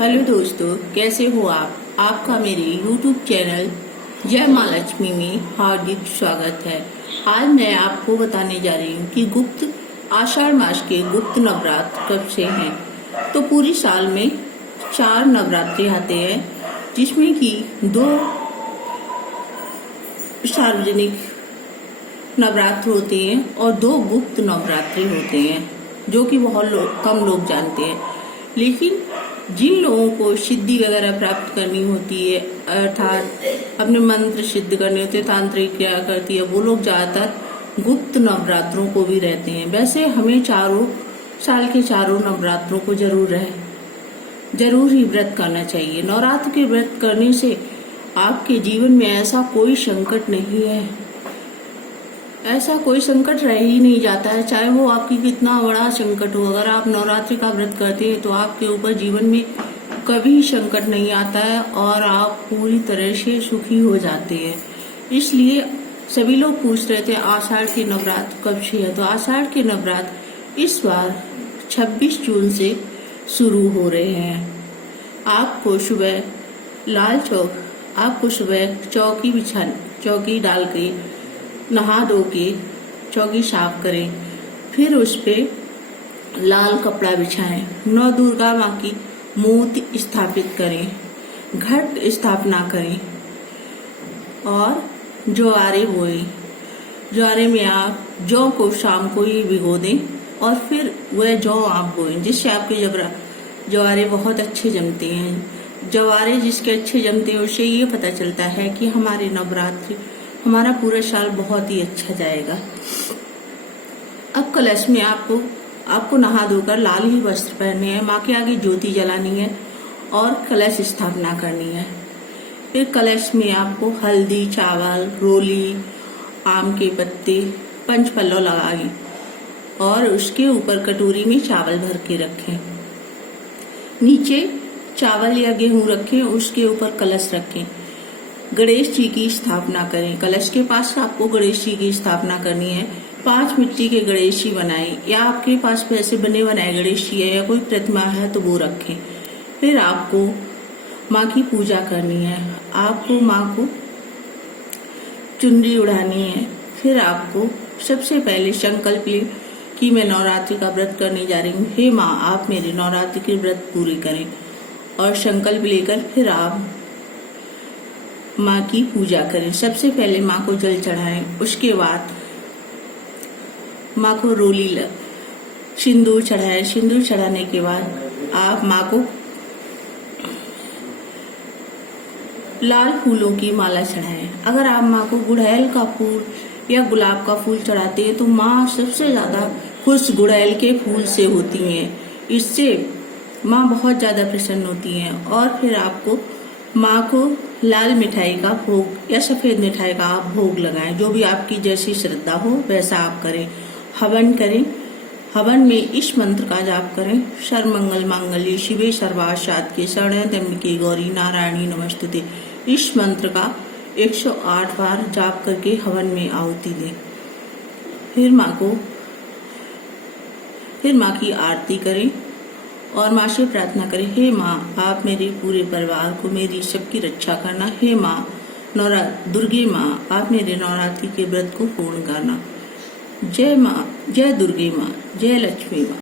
Hello दोस्तों, कैसे हो आप? आपका मेरे YouTube चैनल जय माँ लक्ष्मी में हार्दिक स्वागत है। आज मैं आपको बताने जा रही हूँ कि गुप्त आषाढ़ मास के गुप्त नवरात्र कब से हैं। तो पूरी साल में 4 नवरात्रि आते हैं, जिसमें कि 2 सार्वजनिक नवरात्र होते हैं और 2 गुप्त नवरात्रि होते हैं, जो कि बहुत कम लोग जानते हैं। लेकिन जिन लोगों को सिद्धि वगैरह प्राप्त करनी होती है, अर्थात अपने मंत्र सिद्ध करने होते हैं, तांत्रिक क्रिया करती है, वो लोग ज्यादातर गुप्त नवरात्रों को भी रहते हैं। वैसे हमें चारों साल के चारों नवरात्रों को जरूर ही व्रत करना चाहिए। नवरात्र के व्रत करने से आपके जीवन में ऐसा कोई संकट नहीं है, ऐसा कोई संकट रह ही नहीं जाता है, चाहे वो आपकी कितना बड़ा संकट हो। अगर आप नवरात्रि का व्रत करते हैं तो आपके ऊपर जीवन में कभी संकट नहीं आता है और आप पूरी तरह से सुखी हो जाते हैं। इसलिए सभी लोग पूछ रहे थे आषाढ़ के नवरात्र कब से है। तो आषाढ़ के नवरात्र इस बार 26 जून से शुरू हो रहे हैं। आपको सुबह चौकी डाल के नहा धो के चौकी साफ करें, फिर उस पे लाल कपड़ा बिछाएं, नौ दुर्गा माँ की मूर्ति स्थापित करें, घट स्थापना करें और ज्वारे बोएं। ज्वारे में आप जौ को शाम को ही भिगो दें और फिर वह जौ आप बोएं, जिससे आपके ज्वारे बहुत अच्छे जमते हैं। ज्वारे जिसके अच्छे जमते हैं उससे ये पता चलता है कि हमारा पूरा साल बहुत ही अच्छा जाएगा। अब कलश में आपको नहा धोकर लाल ही वस्त्र पहनने हैं, माँ के आगे ज्योति जलानी है और कलश स्थापना करनी है। फिर कलश में आपको हल्दी, चावल, रोली, आम के पत्ते, पंचपल्लव लगाएं और उसके ऊपर कटोरी में चावल भर के रखें। नीचे चावल या गेहूं रखें, उसके ऊपर कलश रखें। गणेश जी की स्थापना करें। कलश के पास आपको गणेश जी की स्थापना करनी है। 5 मिट्टी के गणेश जी बनाएं, या आपके पास वैसे बने बनाए गणेश जी है या कोई प्रतिमा है तो वो रखें। फिर आपको माँ की पूजा करनी है। आपको माँ को चुनरी उड़ानी है। फिर आपको सबसे पहले संकल्प लें कि मैं नवरात्रि का व्रत करने जा रही हूँ। हे माँ, आप मेरे नवरात्रि के व्रत पूरे करें। और संकल्प लेकर फिर आप माँ की पूजा करें। सबसे पहले माँ को जल चढ़ाएं, उसके बाद माँ को सिंदूर चढ़ाएं। सिंदूर चढ़ाने के बाद आप माँ को लाल फूलों की माला चढ़ाएं। अगर आप माँ को गुड़हल का फूल या गुलाब का फूल चढ़ाते हैं तो माँ सबसे ज्यादा खुश गुड़हल के फूल से होती हैं। इससे माँ बहुत ज्यादा प्रसन्न होती हैं। और फिर आपको माँ को लाल मिठाई का भोग या सफेद मिठाई का आप भोग लगाएं। जो भी आपकी जैसी श्रद्धा हो वैसा आप करें। हवन करें। हवन में इस मंत्र का जाप करें। सर्वमंगल मांगल्ये शिवे सर्वार्थ साधिके शरण्ये त्र्यंबके गौरी नारायणी नमस्तुते। इस मंत्र का 108 बार जाप करके हवन में आहुति दें। फिर माँ की आरती करें और माँ से प्रार्थना करें, हे माँ, आप मेरे पूरे परिवार को, मेरी सबकी रक्षा करना। हे माँ दुर्गे माँ, आप मेरे नवरात्रि के व्रत को पूर्ण करना। जय माँ, जय दुर्गे माँ, जय लक्ष्मी माँ।